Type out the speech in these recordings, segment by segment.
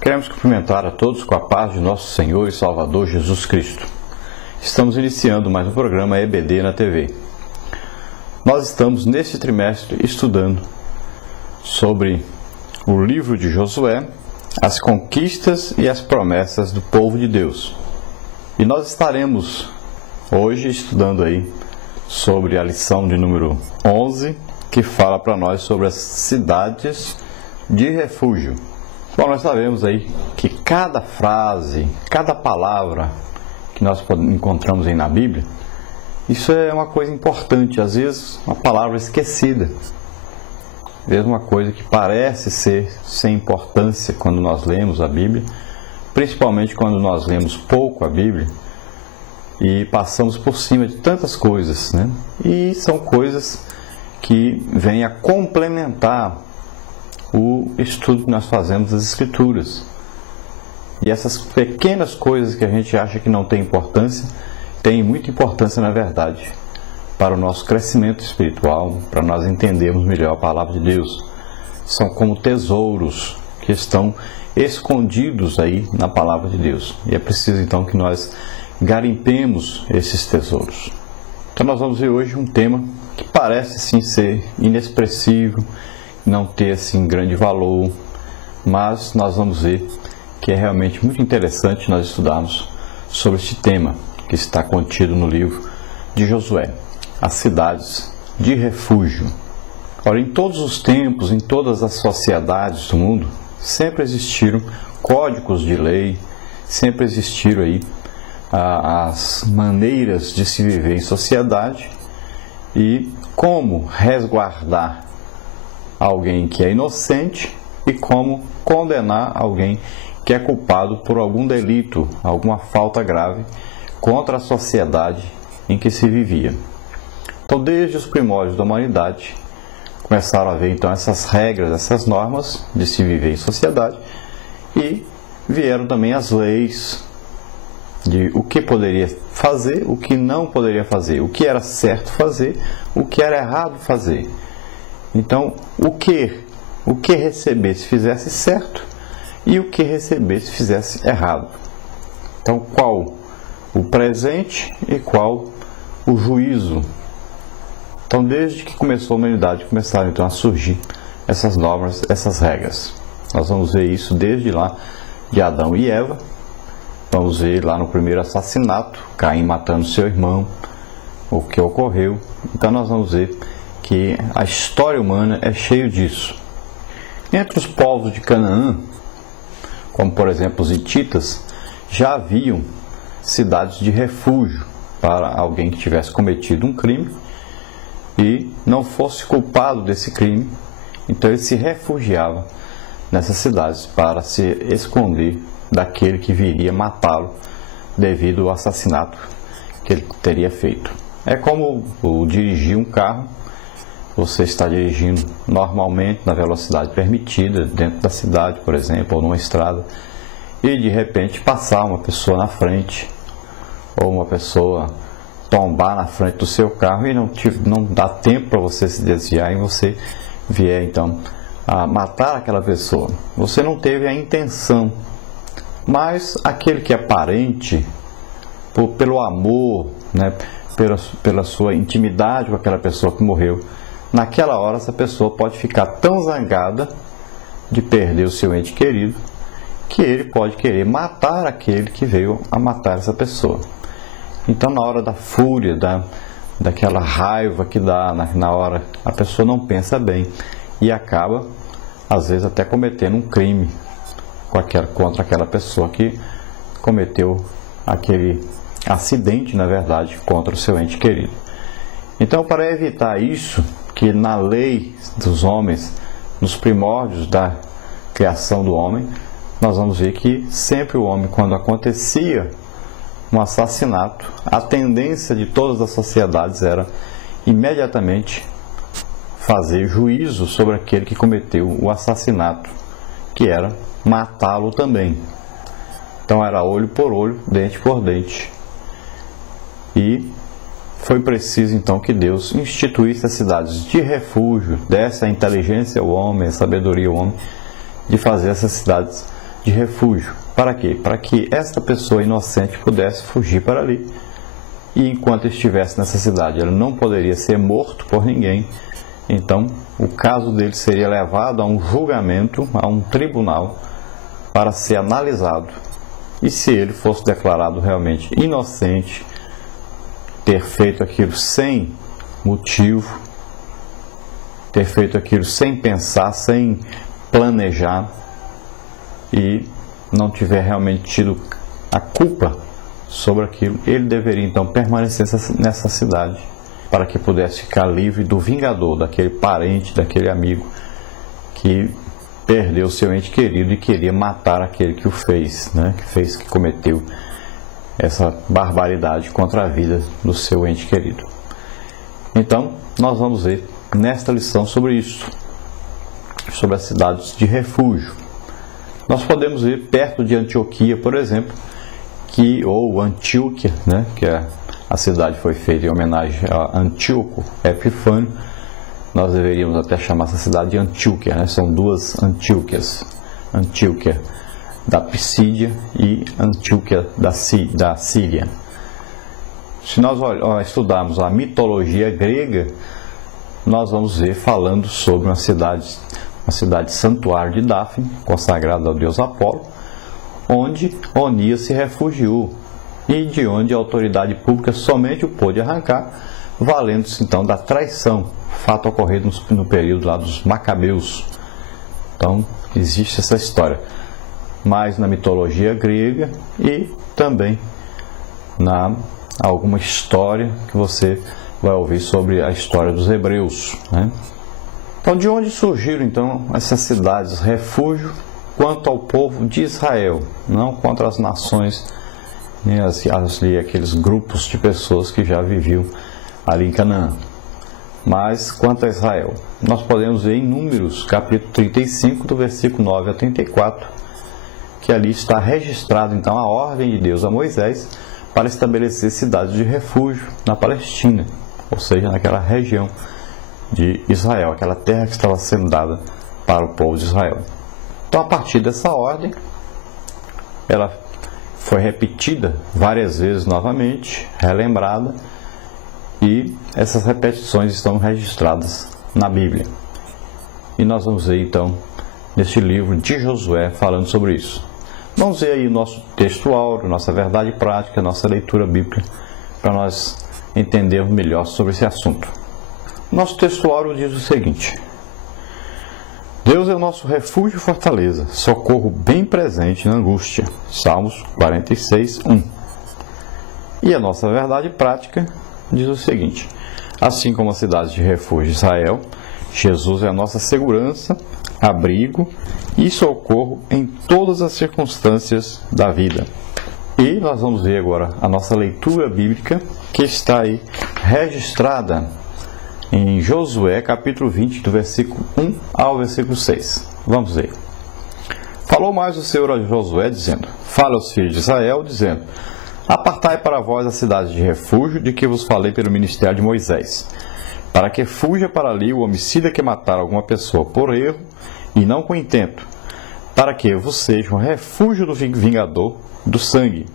Queremos cumprimentar a todos com a paz de nosso Senhor e Salvador Jesus Cristo. Estamos iniciando mais um programa EBD na TV. Nós estamos neste trimestre estudando sobre o livro de Josué, as conquistas e as promessas do povo de Deus. E nós estaremos hoje estudando aí sobre a lição de número 11, que fala para nós sobre as cidades de refúgio. Bom, nós sabemos aí que cada frase, cada palavra que nós encontramos aí na Bíblia, isso é uma coisa importante, às vezes uma palavra esquecida, às vezes uma coisa que parece ser sem importância quando nós lemos a Bíblia, principalmente quando nós lemos pouco a Bíblia e passamos por cima de tantas coisas, né? E são coisas que vêm a complementar o estudo que nós fazemos das Escrituras. E essas pequenas coisas que a gente acha que não tem importância, têm muita importância na verdade, para o nosso crescimento espiritual, para nós entendermos melhor a palavra de Deus. São como tesouros que estão escondidos aí na palavra de Deus. E é preciso então que nós garimpemos esses tesouros. Então nós vamos ver hoje um tema que parece sim ser inexpressivo, não ter assim grande valor, mas nós vamos ver que é realmente muito interessante nós estudarmos sobre este tema que está contido no livro de Josué, as cidades de refúgio. Ora, em todos os tempos, em todas as sociedades do mundo, sempre existiram códigos de lei, sempre existiram aí as maneiras de se viver em sociedade e como resguardar alguém que é inocente e como condenar alguém que é culpado por algum delito, alguma falta grave contra a sociedade em que se vivia. Então, desde os primórdios da humanidade, começaram a haver então essas regras, essas normas de se viver em sociedade e vieram também as leis de o que poderia fazer, o que não poderia fazer, o que era certo fazer, o que era errado fazer. Então, o que recebesse fizesse certo e o que recebesse fizesse errado. Então, qual o presente e qual o juízo. Então, desde que começou a humanidade, começaram então a surgir essas normas, essas regras. Nós vamos ver isso desde lá de Adão e Eva. Vamos ver lá no primeiro assassinato, Caim matando seu irmão, o que ocorreu. Então, nós vamos ver que a história humana é cheia disso. Entre os povos de Canaã, como por exemplo os hititas, já haviam cidades de refúgio para alguém que tivesse cometido um crime e não fosse culpado desse crime, então ele se refugiava nessas cidades para se esconder daquele que viria matá-lo devido ao assassinato que ele teria feito. É como dirigir um carro. Você está dirigindo normalmente na velocidade permitida, dentro da cidade, por exemplo, ou numa estrada, e de repente passar uma pessoa na frente, ou uma pessoa tombar na frente do seu carro e não dá tempo para você se desviar e você vier então a matar aquela pessoa. Você não teve a intenção, mas aquele que é parente, pelo amor, né, pela sua intimidade com aquela pessoa que morreu, naquela hora essa pessoa pode ficar tão zangada de perder o seu ente querido que ele pode querer matar aquele que veio a matar essa pessoa. Então, na hora da fúria, daquela raiva que dá, na hora a pessoa não pensa bem e acaba, às vezes, até cometendo um crime contra aquela pessoa que cometeu aquele acidente, na verdade, contra o seu ente querido. Então, para evitar isso, que na lei dos homens, nos primórdios da criação do homem, nós vamos ver que sempre o homem, quando acontecia um assassinato, a tendência de todas as sociedades era imediatamente fazer juízo sobre aquele que cometeu o assassinato, que era matá-lo também. Então era olho por olho, dente por dente. E foi preciso então que Deus instituísse as cidades de refúgio, desse a inteligência ao homem, a sabedoria ao homem, de fazer essas cidades de refúgio. Para quê? Para que esta pessoa inocente pudesse fugir para ali. E enquanto estivesse nessa cidade, ele não poderia ser morto por ninguém. Então, o caso dele seria levado a um julgamento, a um tribunal, para ser analisado. E se ele fosse declarado realmente inocente, ter feito aquilo sem motivo, ter feito aquilo sem pensar, sem planejar, e não tiver realmente tido a culpa sobre aquilo, ele deveria então permanecer nessa cidade, para que pudesse ficar livre do vingador, daquele parente, daquele amigo que perdeu seu ente querido e queria matar aquele que o fez, né? que cometeu essa barbaridade contra a vida do seu ente querido. Então, nós vamos ver nesta lição sobre isso, sobre as cidades de refúgio. Nós podemos ver perto de Antioquia, por exemplo, ou Antioquia, né, que a cidade foi feita em homenagem a Antíoco Epifânio. Nós deveríamos até chamar essa cidade de Antioquia, né? São duas Antioquias, Antioquia da Pisídia e Antioquia da Síria. Se nós estudarmos a mitologia grega, nós vamos ver falando sobre uma cidade santuário de Dáfne, consagrada ao deus Apolo, onde Onias se refugiou e de onde a autoridade pública somente o pôde arrancar, valendo-se então da traição, fato ocorrido no período lá dos Macabeus. Então, existe essa história, mas na mitologia grega e também na alguma história que você vai ouvir sobre a história dos hebreus, né? Então, de onde surgiram então essas cidades refúgio quanto ao povo de Israel, não contra as nações, nem aqueles grupos de pessoas que já viviam ali em Canaã, mas quanto a Israel? Nós podemos ver em Números, capítulo 35, do versículo 9 a 34, que ali está registrado então a ordem de Deus a Moisés para estabelecer cidades de refúgio na Palestina, ou seja, naquela região de Israel, aquela terra que estava sendo dada para o povo de Israel. Então, a partir dessa ordem, ela foi repetida várias vezes novamente, relembrada, e essas repetições estão registradas na Bíblia. E nós vamos ver então, neste livro de Josué, falando sobre isso. Vamos ver aí o nosso texto áureo, nossa verdade prática, nossa leitura bíblica, para nós entendermos melhor sobre esse assunto. Nosso texto áureo diz o seguinte: Deus é o nosso refúgio e fortaleza, socorro bem presente na angústia. Salmos 46, 1. E a nossa verdade prática diz o seguinte: assim como a cidade de refúgio de Israel, Jesus é a nossa segurança, abrigo e socorro em todas as circunstâncias da vida. E nós vamos ver agora a nossa leitura bíblica, que está aí registrada em Josué, capítulo 20, do versículo 1 ao versículo 6. Vamos ver. Falou mais o Senhor a Josué, dizendo: fala aos filhos de Israel, dizendo: apartai para vós a cidade de refúgio, de que vos falei pelo ministério de Moisés, para que fuja para ali o homicida que matar alguma pessoa por erro, e não com intento, para que vos seja um refúgio do vingador do sangue.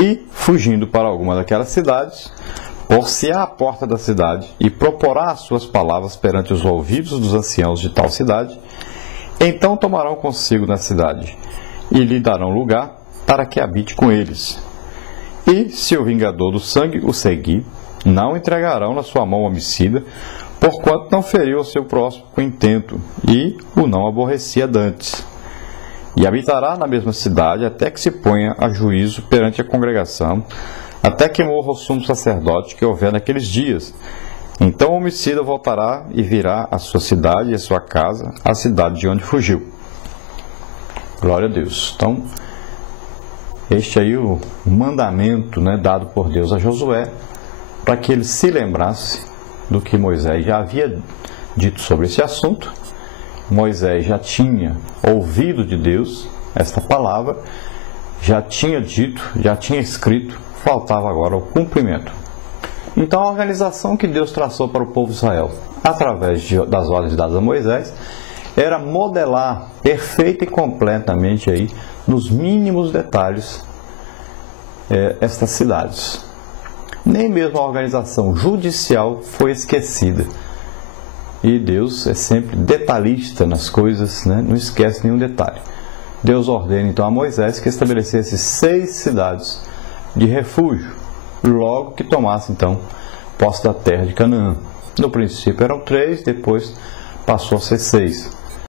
E, fugindo para alguma daquelas cidades, por-se-á à porta da cidade, e proporá as suas palavras perante os ouvidos dos anciãos de tal cidade, então tomarão consigo na cidade, e lhe darão lugar para que habite com eles. E, se o vingador do sangue o seguir, não entregarão na sua mão o homicida, porquanto não feriu o seu próximo com intento, e o não aborrecia dantes. E habitará na mesma cidade até que se ponha a juízo perante a congregação, até que morra o sumo sacerdote que houver naqueles dias. Então o homicida voltará e virá à sua cidade e à sua casa, à cidade de onde fugiu. Glória a Deus. Então, este aí é o mandamento, né, dado por Deus a Josué, para que ele se lembrasse do que Moisés já havia dito sobre esse assunto. Moisés já tinha ouvido de Deus esta palavra, já tinha dito, já tinha escrito, faltava agora o cumprimento. Então, a organização que Deus traçou para o povo de Israel, através das ordens dadas a Moisés, era modelar perfeita e completamente aí, nos mínimos detalhes, estas cidades. Nem mesmo a organização judicial foi esquecida. E Deus é sempre detalhista nas coisas, né? Não esquece nenhum detalhe. Deus ordena então a Moisés que estabelecesse 6 cidades de refúgio, logo que tomasse então posse da terra de Canaã. No princípio eram 3, depois passou a ser 6.